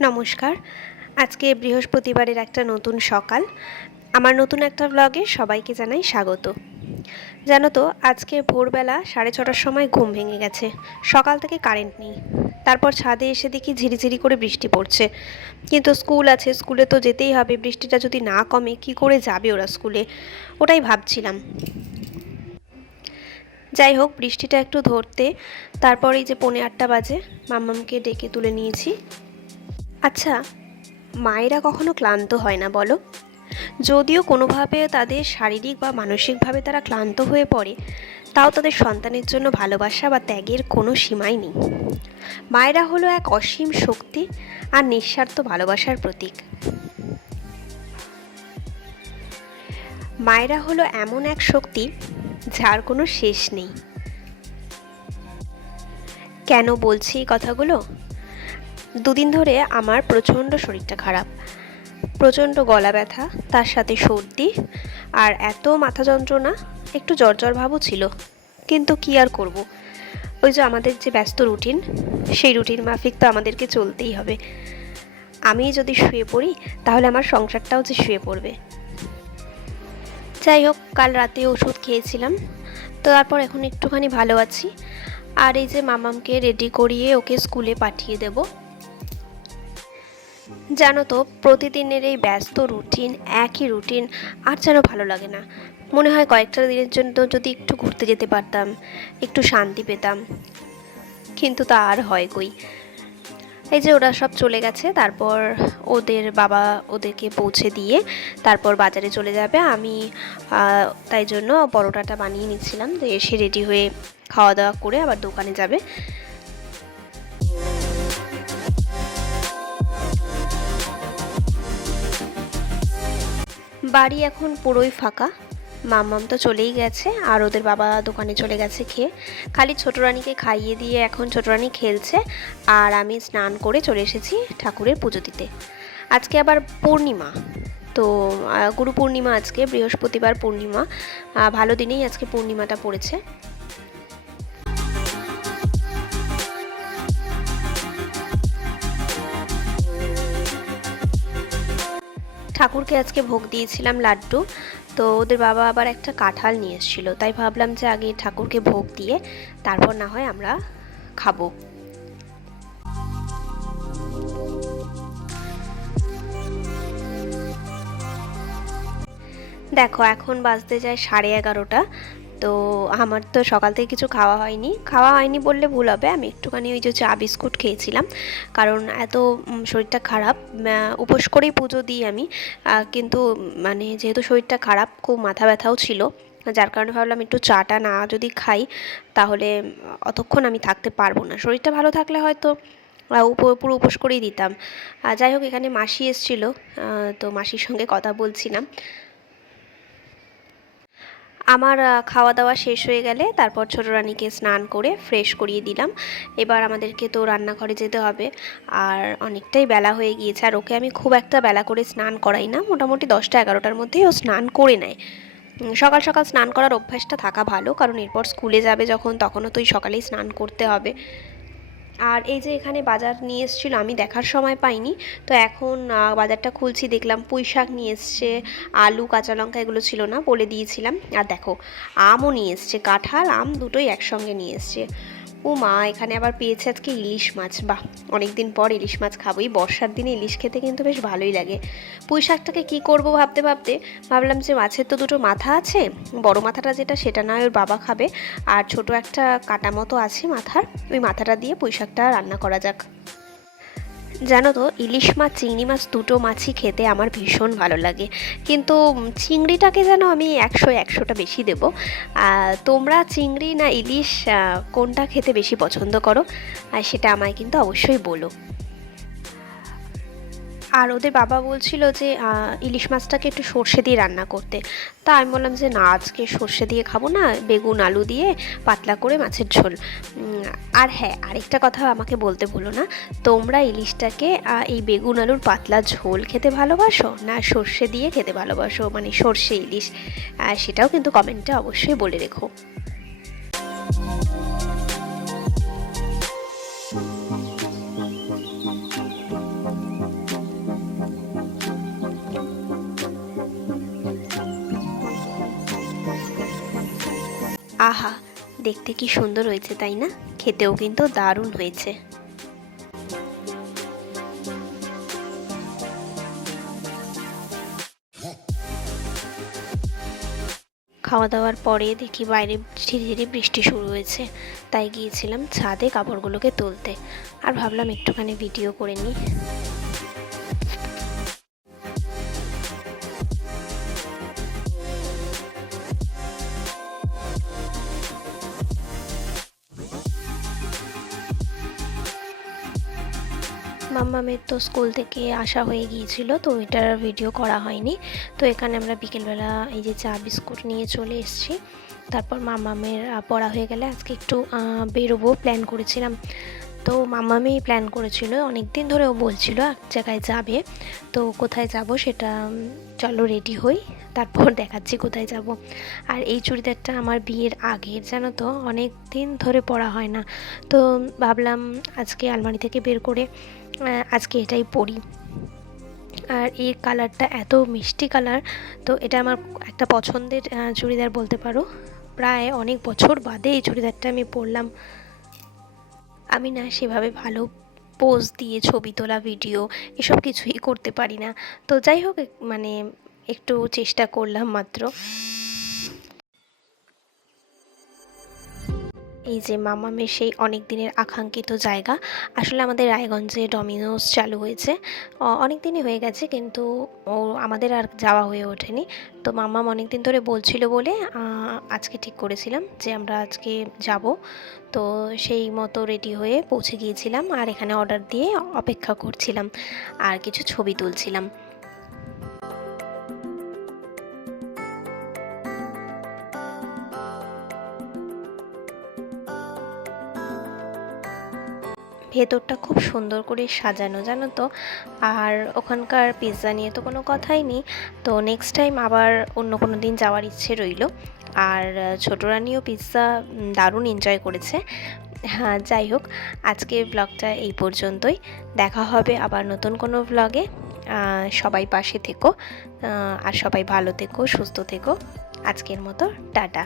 নমস্কার। আজকে বৃহস্পতিবারের একটা নতুন সকাল। আমার নতুন একটা ব্লগে সবাইকে জানাই স্বাগত। জানো তো, আজকে ভোরবেলা 6:30টার সময় ঘুম ভেঙে গেছে। সকাল থেকে কারেন্ট নেই। তারপর ছাদে এসে দেখি ঝিরিঝিরি করে বৃষ্টি পড়ছে। কিন্তু স্কুল আছে, স্কুলে তো যেতেই হবে। বৃষ্টিটা যদি না কমে কী করে যাবে ওরা স্কুলে, ওটাই ভাবছিলাম। যাই হোক, বৃষ্টিটা একটু ধরতে তারপরেই যে 7:45 বাজে, মাম্মামকে ডেকে তুলে নিয়েছি। আচ্ছা, মায়েরা কখনো ক্লান্ত হয় না বলো? যদিও কোনোভাবে তাদের শারীরিক বা মানসিকভাবে তারা ক্লান্ত হয়ে পড়ে, তাও তাদের সন্তানের জন্য ভালোবাসা বা ত্যাগের কোনো সীমাই নেই। মায়েরা হলো এক অসীম শক্তি আর নিঃস্বার্থ ভালোবাসার প্রতীক। মায়েরা হলো এমন এক শক্তি যার কোনো শেষ নেই। কেন বলছি এই কথাগুলো? দুদিন ধরে আমার প্রচণ্ড শরীরটা খারাপ, প্রচণ্ড গলা ব্যথা, তার সাথে সর্দি আর এত মাথা যন্ত্রণা, একটু জ্বর ভাবও ছিল। কিন্তু কি আর করব, ওই যে আমাদের যে ব্যস্ত রুটিন, সেই রুটিন মাফিক তো আমাদেরকে চলতেই হবে। আমি যদি শুয়ে পড়ি তাহলে আমার সংসারটাও যে শুয়ে পড়বে। যাই হোক, কাল রাতে ওষুধ খেয়েছিলাম, তো তারপর এখন একটুখানি ভালো আছি। আর এই যে মামামকে রেডি করিয়ে ওকে স্কুলে পাঠিয়ে দেব। জানো তো, প্রতিদিনের এই ব্যস্ত রুটিন, একই রুটিন আর যেন ভালো লাগে না। মনে হয় কয়েকটা দিনের জন্য যদি একটু ঘুরতে যেতে পারতাম, একটু শান্তি পেতাম, কিন্তু তা আর হয় কই। এই যে ওরা সব চলে গেছে, তারপর ওদের বাবা ওদেরকে পৌঁছে দিয়ে তারপর বাজারে চলে যাবে। আমি তাই জন্য পরোটাটা বানিয়ে নিচ্ছিলাম, যে এসে রেডি হয়ে খাওয়া দাওয়া করে আবার দোকানে যাবে। বাড়ি এখন পুরোই ফাঁকা। মাম্মাম তো চলেই গেছে আর ওদের বাবা দোকানে চলে গেছে খেয়ে। খালি ছোটো রানীকে খাইয়ে দিয়ে এখন ছোটো রানী খেলছে, আর আমি স্নান করে চলে এসেছি ঠাকুরের পুজো দিতে। আজকে আবার পূর্ণিমা, তো গুরু পূর্ণিমা, আজকে বৃহস্পতিবার পূর্ণিমা। ভালো দিনেই আজকে পূর্ণিমাটা পড়েছে। ঠাকুরকে আজকে ভোগ দিয়েছিলাম লাড্ডু। তো ওদের বাবা আবার একটা কাঁঠাল নিয়ে এসেছিলো, তাই ভাবলাম যে আগে ঠাকুরকে ভোগ দিয়ে তারপর না হয় আমরা খাবো। দেখো, এখন বাজতে যায় 11:30। তো আমার তো সকাল থেকে কিছু খাওয়া হয়নি বললে ভুল হবে। আমি একটুখানি ওই যে চা বিস্কুট খেয়েছিলাম, কারণ এত শরীরটা খারাপ। উপোস করেই পুজো দিই আমি, কিন্তু মানে যেহেতু শরীরটা খারাপ, খুব মাথা ব্যথাও ছিল, যার কারণে ভাবলাম একটু চাটা না যদি খাই তাহলে অতক্ষণ আমি থাকতে পারবো না। শরীরটা ভালো থাকলে হয়তো পুরো উপোস করেই দিতাম। যাই হোক, এখানে মাসি এসেছিলো, তো মাসির সঙ্গে কথা বলছিলাম। আমার খাওয়া দাওয়া শেষ হয়ে গেলে তারপর ছোটো রানীকে স্নান করে ফ্রেশ করিয়ে দিলাম। এবার আমাদেরকে তো রান্নাঘরে যেতে হবে, আর অনেকটাই বেলা হয়ে গিয়েছে। আর ওকে আমি খুব একটা বেলা করে স্নান করাই না, মোটামুটি 10টা-11টার মধ্যেই ও স্নান করে নেয়। সকাল সকাল স্নান করার অভ্যাসটা থাকা ভালো, কারণ এরপর স্কুলে যাবে যখন, তখনও তো সকালেই স্নান করতে হবে। আর এই যে এখানে বাজার নিয়ে এসেছিলো, আমি দেখার সময় পাইনি, তো এখন বাজারটা খুলছি, দেখলাম পুঁই শাক নিয়ে এসছে, আলু, কাঁচা লঙ্কা এগুলো ছিল না, বলে দিয়েছিলাম। আর দেখো, আমও নিয়ে এসছে, কাঁঠাল আম দুটোই একসঙ্গে নিয়ে এসছে। ও মা, এখানে আবার পেয়েছে আজকে ইলিশ মাছ। বাহ, অনেকদিন পর ইলিশ মাছ খাবো। এই বর্ষার দিনে ইলিশ খেতে কিন্তু বেশ ভালোই লাগে। পুঁই শাকটাকে কী করবো ভাবতে ভাবতে ভাবলাম যে মাছের তো দুটো মাথা আছে, বড় মাথাটা যেটা সেটা নয় ওর বাবা খাবে, আর ছোট একটা কাটা মতো আছে মাথার, ওই মাথাটা দিয়ে পুঁই শাকটা রান্না করা যাক। জানো তো, ইলিশ মাছ, চিংড়ি মাছ দুটো মাছই খেতে আমার ভীষণ ভালো লাগে, কিন্তু চিংড়িটাকে যেন আমি 100টা বেশি দেবো। তোমরা চিংড়ি না ইলিশ, কোনটা খেতে বেশি পছন্দ করো? আর সেটা আমায় কিন্তু অবশ্যই বলো। আর ওদের বাবা বলছিল যে ইলিশ মাছটাকে একটু সর্ষে দিয়ে রান্না করতে। তা আমি বললাম যে না, আজকে সর্ষে দিয়ে খাবো না, বেগুন আলু দিয়ে পাতলা করে মাছের ঝোল। আর হ্যাঁ, আরেকটা কথা আমাকে বলতে ভুলো না, তোমরা ইলিশটাকে এই বেগুন আলুর পাতলা ঝোল খেতে ভালোবাসো না সর্ষে দিয়ে খেতে ভালোবাসো, মানে সর্ষে ইলিশ? সেটাও কিন্তু কমেন্টে অবশ্যই বলে রেখো। আহা, দেখতে কি সুন্দর হয়েছে তাই না? খেতেও কিন্তু দারুণ হয়েছে। খাওয়া দাওয়ার পরে দেখি বাইরে ধীরে ধীরে বৃষ্টি শুরু হয়েছে, তাই গিয়েছিলাম ছাদে কাপড়গুলোকে তুলতে। আর ভাবলাম একটুখানি ভিডিও করে নিই। মাম্মামের তো স্কুল থেকে আসা হয়ে গিয়েছিল, তো ওইটার ভিডিও করা হয়নি। তো এখানে আমরা বিকেলবেলা এই যে চা বিস্কুট নিয়ে চলে এসেছি। তারপর মাম্মামের পড়া হয়ে গেলে আজকে একটু বেরোবো প্ল্যান করেছিলাম। তো মাম্মামি প্ল্যান করেছিল, অনেক দিন ধরে ও বলছিল এক জায়গায় যাবে। তো কোথায় যাব সেটা চলো রেডি হই, তারপর দেখাচ্ছি কোথায় যাব। আর এই চুড়িদারটা আমার বিয়ের আগের, জানো তো, অনেক দিন ধরে পরা হয় না। তো ভাবলাম আজকে আলমারি থেকে বের করে আজকে এটাই পরি। আর এই কালারটা এত মিষ্টি কালার, তো এটা আমার একটা পছন্দের চুড়িদার বলতে পারো। প্রায় অনেক বছর বাদে এই চুড়িদারটা আমি পরলাম। আমি না সেভাবে ভালো পোজ দিয়ে ছবি তোলা, ভিডিও এসব কিছুই করতে পারি না। তো যাই হোক, মানে একটু চেষ্টা করলাম মাত্র। এই যে মামামের সেই অনেক দিনের আকাঙ্ক্ষিত জায়গা, আসলে আমাদের রায়গঞ্জে ডমিনোস চালু হয়েছে, অনেক দিনই হয়ে গেছে, কিন্তু ও আমাদের আর যাওয়া হয়ে ওঠেনি। তো মামাম অনেক দিন ধরে বলছিল বলে আজকে ঠিক করেছিলাম যে আমরা আজকে যাব। তো সেই মতো রেডি হয়ে পৌঁছে গিয়েছিলাম, আর এখানে অর্ডার দিয়ে অপেক্ষা করছিলাম আর কিছু ছবি তুলছিলাম। ভেতরটা খুব সুন্দর করে সাজানো, জানো তো। আর ওখানকার পিৎজা নিয়ে তো কোনো কথাই নেই। তো নেক্সট টাইম আবার অন্য কোনো দিন যাওয়ার ইচ্ছে রইল। আর ছোটো রানিও পিৎজা দারুণ এনজয় করেছে। হ্যাঁ, যাই হোক, আজকের ব্লগটা এই পর্যন্তই। দেখা হবে আবার নতুন কোনো ব্লগে। সবাই পাশে থেকো, আর সবাই ভালো থেকো, সুস্থ থেকো। আজকের মতো টাটা।